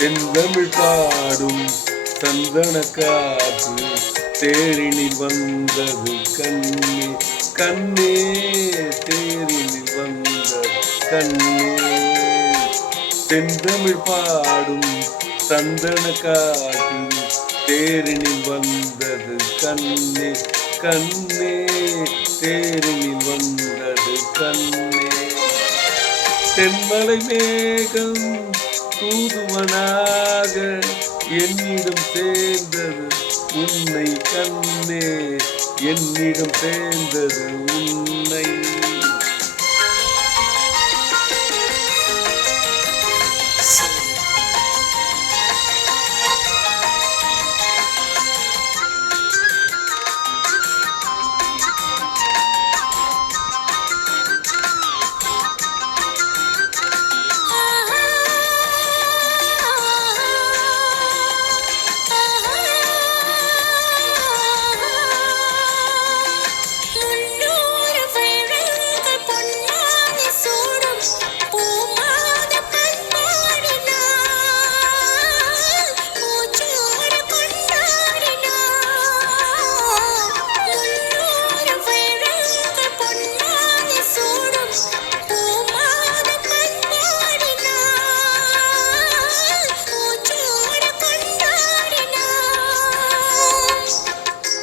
செந்தமிழ் பாடும் சந்தன காற்று தேரினில் வந்தது கண்ணே கண்ணே தேரினில் வந்தது கண்ணே. செந்தமிழ் பாடும் சந்தன காற்று தேரினில் வந்தது கண்ணே கண்ணே தேரினில் வந்தது கண்ணே. தென்மலை மேகம் தூதுவனாக என்னிடம் சேர்ந்தது உன்னை கண்ணே என்னிடம் சேர்ந்தது உன்னை.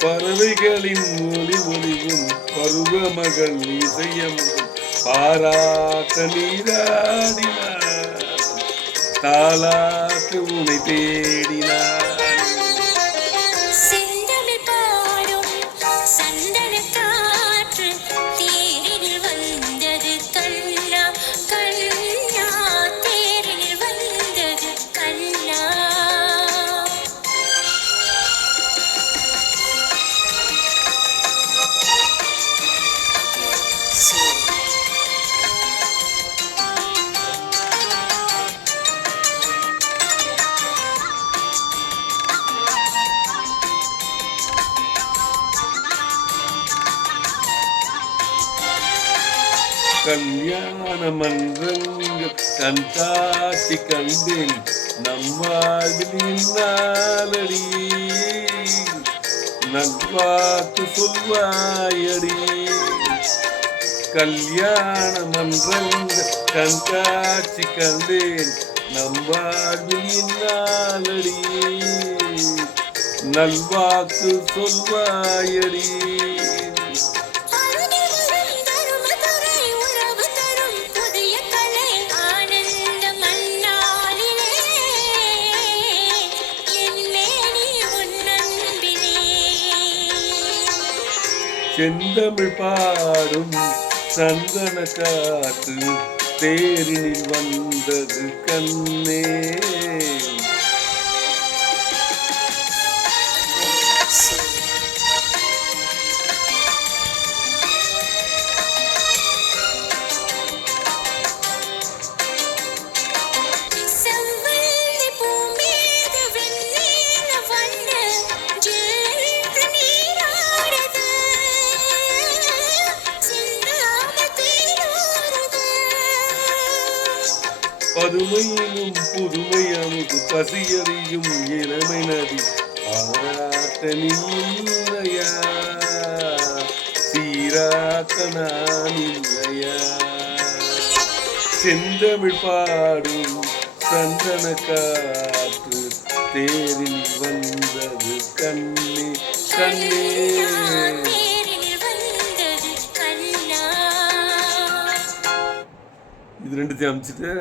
பறவைகளின் ஒளி ஒளிவும் பருவமகள் இசையமும் பாராட்ட நீராடினார் தாலாட்டு உனை தேடினார். கல்யாண மன்றங்கள் கண்காட்சி கண்டேன் நம்மாழ்வில் நாளடி நல்வாக்கு சொல்வாயடி. கல்யாண மன்றங்கள் கண்காட்சி கண்டேன் நம்மாழ்வில் நாளடி நல்வாக்கு சொல்வாயடி. செந்தமிழ் பாடும் சந்தன காற்று தேரினில் வந்தது கண்ணே. பதுமையிலும் புதுமை அமுது பசியறியும் இளமை நதி பாராட்ட நீயா சீராட்ட நான் இல்லையா. செந்தமிழ் பாடும் சந்தன காற்று தேரில் வந்தது கண்ணே கண்ணே. இது ரெண்டுத்தையும் அமைச்சிட்டு